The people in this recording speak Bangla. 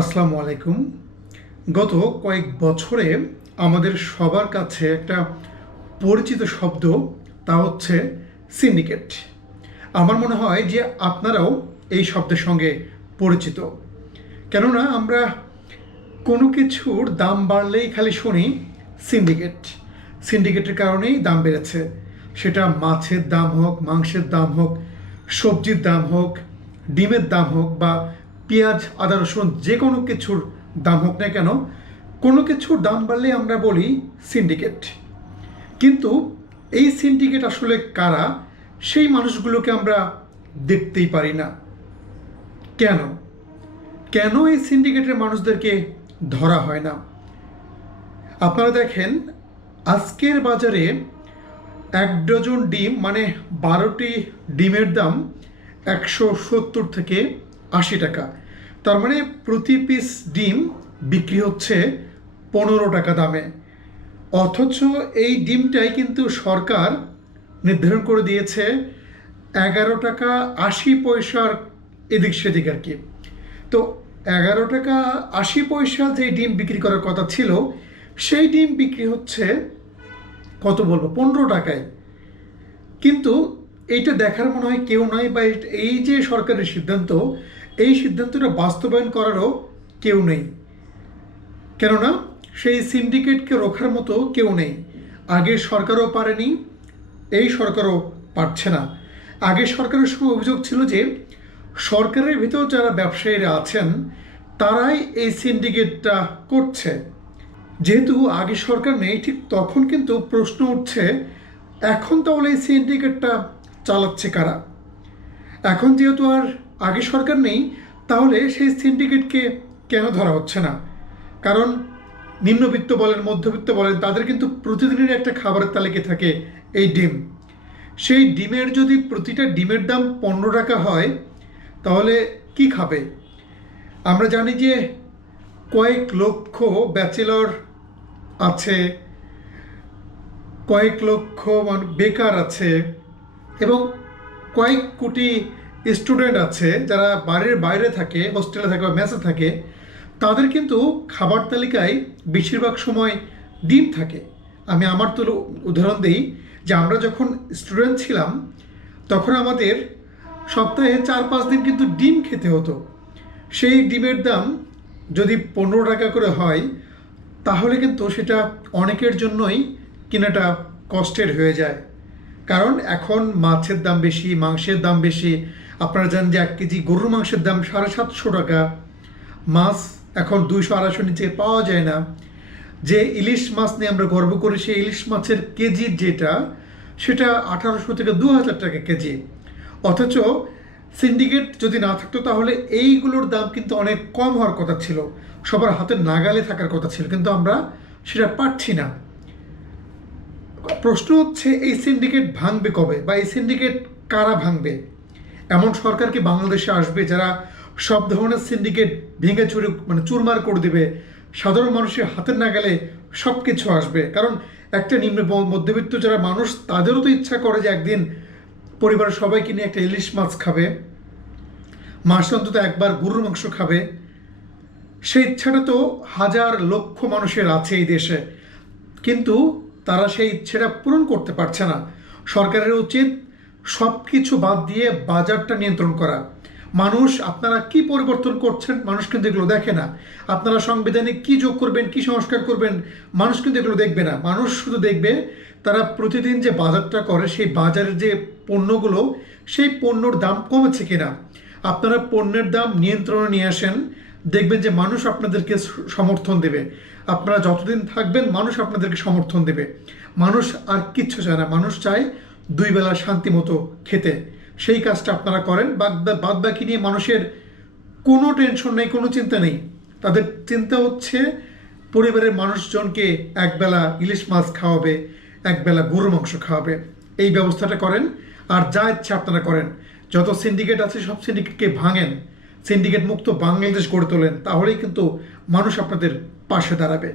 আসসালামু আলাইকুম। গত কয়েক বছরে আমাদের সবার কাছে একটা পরিচিত শব্দ, তা হচ্ছে সিন্ডিকেট আমার মনে হয় যে আপনারাও এই শব্দের সঙ্গে পরিচিত। কেননা আমরা কোনো কিছুর দাম বাড়লেই খালি শুনি সিন্ডিকেট সিন্ডিকেটের কারণেই দাম বেড়েছে। সেটা মাছের দাম হোক, মাংসের দাম হোক, সবজির দাম হোক, ডিমের দাম হোক বা পেঁয়াজ, আদা, রসুন যে কোনো কিছুর দাম হোক না কেন, কোনো কিছুর দাম বাড়লে আমরা বলি সিন্ডিকেট কিন্তু এই সিন্ডিকেট আসলে কারা? সেই মানুষগুলোকে আমরা দেখতেই পারি না। কেন? কেন এই সিন্ডিকেটের মানুষদেরকে ধরা হয় না? আপনারা দেখেন, আজকের বাজারে এক ডজন ডিম মানে বারোটি ডিমের দাম একশো সত্তর থেকে আশি টাকা। তার মানে প্রতি পিস ডিম বিক্রি হচ্ছে পনেরো টাকা দামে। অথচ এই ডিমটাই কিন্তু সরকার নির্ধারণ করে দিয়েছে এগারো টাকা আশি পয়সার এদিক সেদিক আর কি। তো এগারো টাকা আশি পয়সা যে ডিম বিক্রি করার কথা ছিল, সেই ডিম বিক্রি হচ্ছে কত বলব? পনেরো টাকায়। কিন্তু এইটা দেখার মনে হয় কেউ নয় বা এই- এই যে সরকারের সিদ্ধান্ত এই সিদ্ধান্তটা বাস্তবায়ন করারও কেউ নেই। কেননা সেই সিন্ডিকেটকে রোখার মতো কেউ নেই। আগে সরকারও পারেনি, এই সরকারও পারছে না। আগে সরকারের সময় অভিযোগ ছিল যে সরকারের ভিতর যারা ব্যবসায়ীরা আছেন, তারাই এই সিন্ডিকেটটা করছে। যেহেতু আগে সরকার নেই, ঠিক তখন কিন্তু প্রশ্ন উঠছে, এখন তাহলে এই সিন্ডিকেটটা চালাচ্ছে কারা? এখন যেহেতু আর আগে সরকার নেই, তাহলে সেই সিন্ডিকেটকে কেন ধরা হচ্ছে না? কারণ নিম্নবিত্ত বলেন, মধ্যবিত্ত বলেন, তাদের কিন্তু প্রতিদিনের একটা খাবারের তালিকায় থাকে, এই ডিম। সেই ডিমের যদি প্রতিটা ডিমের দাম পনেরো টাকা হয়, তাহলে কি খাবে? আমরা জানি যে কয়েক লক্ষ ব্যাচেলর আছে, কয়েক লক্ষ বেকার আছে, এবং কয়েক কোটি স্টুডেন্ট আছে, যারা বাড়ির বাইরে থাকে হোস্টেলে থাকে বা মেসে থাকে, তাদের কিন্তু খাবার তালিকায় বেশিরভাগ সময় ডিম থাকে। আমি আমার তো উদাহরণ দিই যে আমরা যখন স্টুডেন্ট ছিলাম, তখন আমাদের সপ্তাহে চার পাঁচ দিন কিন্তু ডিম খেতে হতো। সেই ডিমের দাম যদি পনেরো টাকা করে হয়, তাহলে কিন্তু সেটা অনেকের জন্যই কেনাটা কষ্টের হয়ে যায়। কারণ এখন মাছের দাম বেশি, মাংসের দাম বেশি আপনারা জানেন যে এক কেজি গরুর মাংসের দাম সাড়ে সাতশো টাকা। মাছ এখন দুইশো আড়াইশো নিচে পাওয়া যায় না। যে ইলিশ মাছ নিয়ে আমরা গর্ব করি, সেই ইলিশ মাছের কেজি যেটা, সেটা আঠারোশো থেকে দু হাজার টাকা কেজি। অথচ সিন্ডিকেট যদি না থাকতো, তাহলে এইগুলোর দাম কিন্তু অনেক কম হওয়ার কথা ছিল। সবার হাতের নাগালে থাকার কথা ছিল, কিন্তু আমরা সেটা পাচ্ছি না। প্রশ্ন হচ্ছে, এই সিন্ডিকেট ভাঙবে কবে? বা এই সিন্ডিকেট কারা ভাঙবে? এমন সরকার কি বাংলাদেশে আসবে যারা সব ধরনের সিন্ডিকেট ভেঙে চুরি মানে চুরমার করে দেবে? সাধারণ মানুষের হাতের না গেলে সব কিছু আসবে। কারণ একটা নিম্ন মধ্যবিত্ত যারা মানুষ, তাদেরও তো ইচ্ছা করে যে একদিন পরিবারের সবাইকে নিয়ে একটা ইলিশ মাছ খাবে। মাসে অন্তত একবার গরুর মাংস খাবে। সেই ইচ্ছাটা তো হাজার লক্ষ মানুষের আছে এই দেশে। কিন্তু তারা সেই ইচ্ছেটা পূরণ করতে পারছে না। সরকারের উচিত সব কিছু বাদ দিয়ে বাজারটা নিয়ন্ত্রণ করা। মানুষ, আপনারা কি পরিবর্তন করছেন? মানুষ কিন্তু এগুলো দেখে না। আপনারা সংবিধানে কি যোগ করবেন, কি সংস্কার করবেন, মানুষ কিন্তু এগুলো দেখবে না। মানুষ শুধু দেখবে, তারা প্রতিদিন যে বাজারটা করে, সেই বাজারের যে পণ্যগুলো, সেই পণ্যর দাম কমেছে কিনা। আপনারা পণ্যের দাম নিয়ন্ত্রণে নিয়ে আসেন, দেখবেন যে মানুষ আপনাদেরকে সমর্থন দেবে। আপনারা যতদিন থাকবেন, মানুষ আপনাদেরকে সমর্থন দেবে। মানুষ আর কিচ্ছু চায় না। মানুষ চায় দুই বেলা শান্তি মতো খেতে। সেই কাজটা আপনারা করেন। বাদ বাকি নিয়ে মানুষের কোনো টেনশন নেই, কোনো চিন্তা নেই। তাদের চিন্তা হচ্ছে পরিবারের মানুষজনকে একবেলা ইলিশ মাছ খাওয়াবে, একবেলা গরুর মাংস খাওয়াবে। এই ব্যবস্থাটা করেন আর যা ইচ্ছে আপনারা করেন। যত সিন্ডিকেট আছে, সব সিন্ডিকেটকে ভাঙেন। সিন্ডিকেট মুক্ত বাংলাদেশ গড়ে তোলেন, তাহলেই কিন্তু মানুষ আপনাদের পাশে দাঁড়াবে।